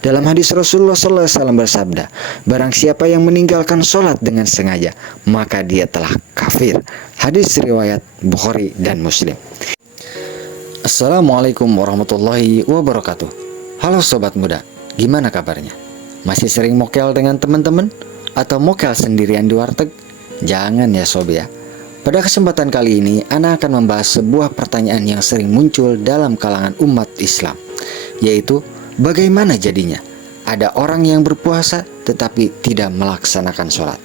Dalam hadis Rasulullah SAW bersabda, barang siapa yang meninggalkan sholat dengan sengaja, maka dia telah kafir. Hadis riwayat Bukhari dan Muslim. Assalamualaikum warahmatullahi wabarakatuh. Halo sobat muda, gimana kabarnya? Masih sering mokel dengan teman-teman? Atau mokel sendirian di warteg? Jangan ya sob ya. Pada kesempatan kali ini, Ana akan membahas sebuah pertanyaan yang sering muncul dalam kalangan umat Islam, yaitu bagaimana jadinya ada orang yang berpuasa tetapi tidak melaksanakan sholat.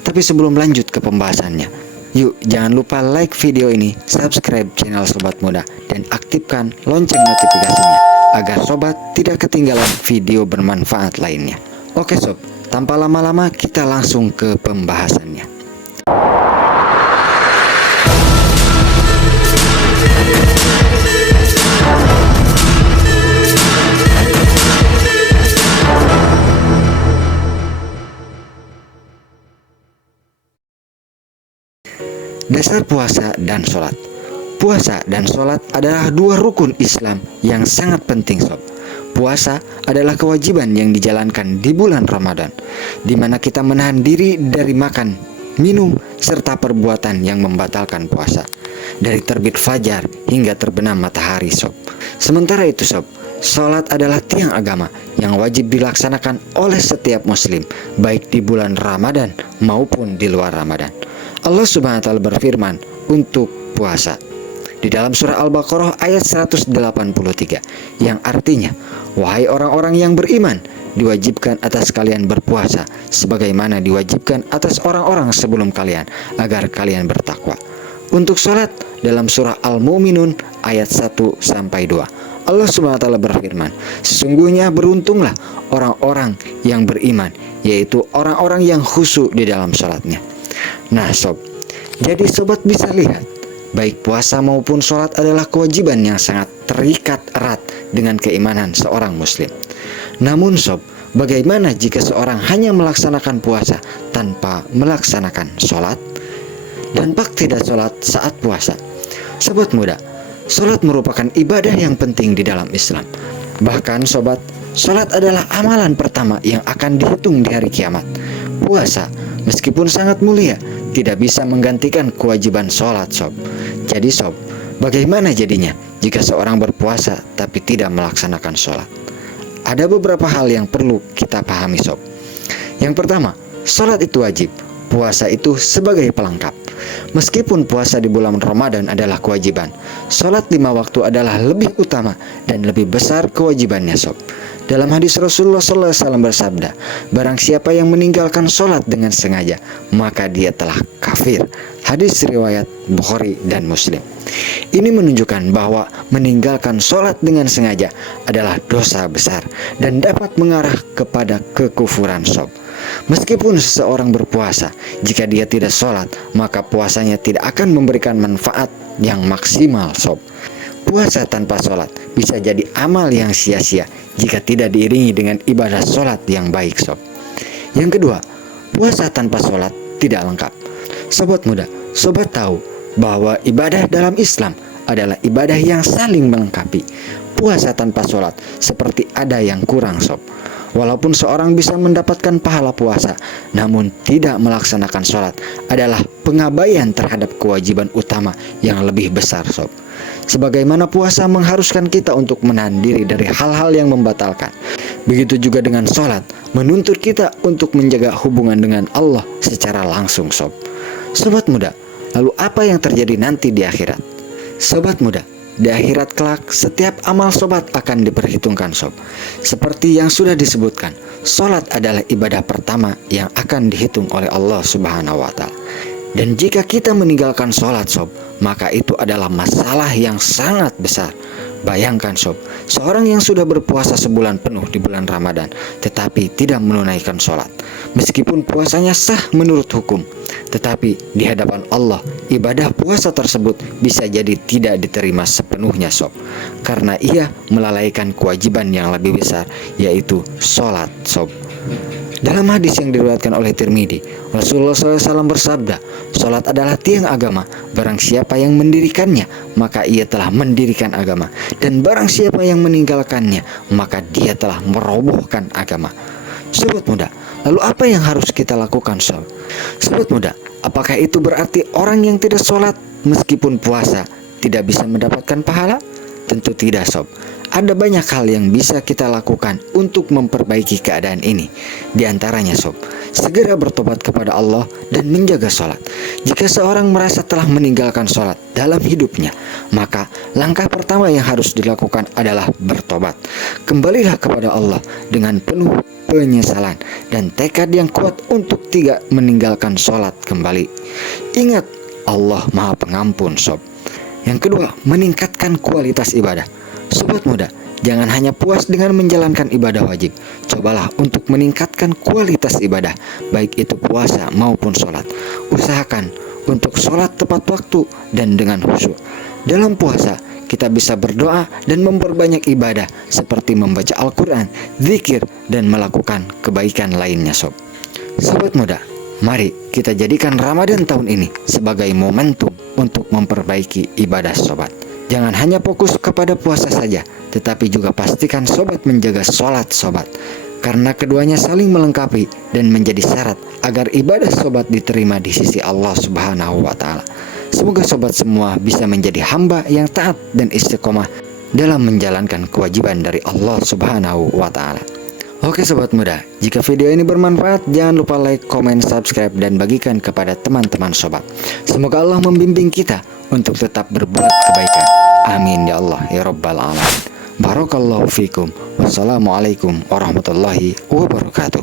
Tapi sebelum lanjut ke pembahasannya, yuk jangan lupa like video ini, subscribe channel Sobat Muda, dan aktifkan lonceng notifikasinya agar sobat tidak ketinggalan video bermanfaat lainnya. Oke sob, tanpa lama-lama kita langsung ke pembahasannya. Dasar puasa dan sholat. Puasa dan sholat adalah dua rukun Islam yang sangat penting sob. Puasa adalah kewajiban yang dijalankan di bulan Ramadan, di mana kita menahan diri dari makan, minum, serta perbuatan yang membatalkan puasa, dari terbit fajar hingga terbenam matahari sob. Sementara itu sob, sholat adalah tiang agama yang wajib dilaksanakan oleh setiap muslim, baik di bulan Ramadan maupun di luar Ramadan. Allah Subhanahu wa taala berfirman untuk puasa di dalam surah Al-Baqarah ayat 183 yang artinya, wahai orang-orang yang beriman, diwajibkan atas kalian berpuasa sebagaimana diwajibkan atas orang-orang sebelum kalian agar kalian bertakwa. Untuk sholat dalam surah Al-Mu'minun ayat 1-2, Allah Subhanahu wa taala berfirman, sesungguhnya beruntunglah orang-orang yang beriman, yaitu orang-orang yang khusyuk di dalam sholatnya. Nah sob, jadi sobat bisa lihat, baik puasa maupun sholat adalah kewajiban yang sangat terikat erat dengan keimanan seorang muslim. Namun sob, bagaimana jika seorang hanya melaksanakan puasa tanpa melaksanakan sholat? Dampak tidak sholat saat puasa. Sobat muda, sholat merupakan ibadah yang penting di dalam Islam. Bahkan sobat, sholat adalah amalan pertama yang akan dihitung di hari kiamat. Puasa meskipun sangat mulia, tidak bisa menggantikan kewajiban sholat sob. Jadi sob, bagaimana jadinya jika seorang berpuasa tapi tidak melaksanakan sholat? Ada beberapa hal yang perlu kita pahami sob. Yang pertama, sholat itu wajib, puasa itu sebagai pelengkap. Meskipun puasa di bulan Ramadan adalah kewajiban, sholat 5 waktu adalah lebih utama dan lebih besar kewajibannya sob. Dalam hadis Rasulullah SAW bersabda, barang siapa yang meninggalkan sholat dengan sengaja, maka dia telah kafir. Hadis riwayat Bukhari dan Muslim. Ini menunjukkan bahwa meninggalkan sholat dengan sengaja adalah dosa besar dan dapat mengarah kepada kekufuran sob. Meskipun seseorang berpuasa, jika dia tidak sholat, maka puasanya tidak akan memberikan manfaat yang maksimal sob. Puasa tanpa sholat bisa jadi amal yang sia-sia jika tidak diiringi dengan ibadah sholat yang baik sob. Yang kedua, puasa tanpa sholat tidak lengkap. Sobat muda, sobat tahu bahwa ibadah dalam Islam adalah ibadah yang saling melengkapi. Puasa tanpa sholat seperti ada yang kurang sob. Walaupun seorang bisa mendapatkan pahala puasa, namun tidak melaksanakan sholat adalah pengabaian terhadap kewajiban utama yang lebih besar sob. Sebagaimana puasa mengharuskan kita untuk menahan diri dari hal-hal yang membatalkan, begitu juga dengan sholat menuntut kita untuk menjaga hubungan dengan Allah secara langsung sob. Sobat muda, lalu apa yang terjadi nanti di akhirat? Sobat muda, di akhirat kelak, setiap amal sobat akan diperhitungkan sob. Seperti yang sudah disebutkan, sholat adalah ibadah pertama yang akan dihitung oleh Allah Subhanahu wa taala. Dan jika kita meninggalkan sholat sob, maka itu adalah masalah yang sangat besar. Bayangkan sob, seorang yang sudah berpuasa sebulan penuh di bulan Ramadan tetapi tidak menunaikan sholat. Meskipun puasanya sah menurut hukum, tetapi di hadapan Allah, ibadah puasa tersebut bisa jadi tidak diterima sepenuhnya sob, karena ia melalaikan kewajiban yang lebih besar, yaitu sholat sob. Dalam hadis yang diriwayatkan oleh Tirmidzi, Rasulullah SAW bersabda, "Salat adalah tiang agama. Barang siapa yang mendirikannya, maka ia telah mendirikan agama. Dan barang siapa yang meninggalkannya, maka dia telah merobohkan agama." Sobat muda, lalu apa yang harus kita lakukan, sob? Sobat muda, apakah itu berarti orang yang tidak sholat meskipun puasa tidak bisa mendapatkan pahala? Tentu tidak, sob. Ada banyak hal yang bisa kita lakukan untuk memperbaiki keadaan ini. Di antaranya, sob, segera bertobat kepada Allah dan menjaga sholat. Jika seorang merasa telah meninggalkan sholat dalam hidupnya, maka langkah pertama yang harus dilakukan adalah bertobat. Kembalilah kepada Allah dengan penuh penyesalan dan tekad yang kuat untuk tidak meninggalkan sholat kembali. Ingat, Allah Maha Pengampun, sob. Yang kedua, meningkatkan kualitas ibadah. Sobat muda, jangan hanya puas dengan menjalankan ibadah wajib. Cobalah untuk meningkatkan kualitas ibadah, baik itu puasa maupun sholat. Usahakan untuk sholat tepat waktu dan dengan khusyuk. Dalam puasa, kita bisa berdoa dan memperbanyak ibadah seperti membaca Al-Quran, zikir, dan melakukan kebaikan lainnya, sob. Sobat muda, mari kita jadikan Ramadan tahun ini sebagai momentum untuk memperbaiki ibadah, sobat. Jangan hanya fokus kepada puasa saja, tetapi juga pastikan sobat menjaga sholat, sobat. Karena keduanya saling melengkapi dan menjadi syarat agar ibadah sobat diterima di sisi Allah Subhanahu wa Ta'ala. Semoga sobat semua bisa menjadi hamba yang taat dan istiqomah dalam menjalankan kewajiban dari Allah Subhanahu wa Ta'ala. Oke sobat muda, jika video ini bermanfaat, jangan lupa like, komen, subscribe, dan bagikan kepada teman-teman sobat. Semoga Allah membimbing kita untuk tetap berbuat kebaikan. Amin ya Allah ya Rabbal Alamin. Barakallahu fikum. Wassalamualaikum warahmatullahi wabarakatuh.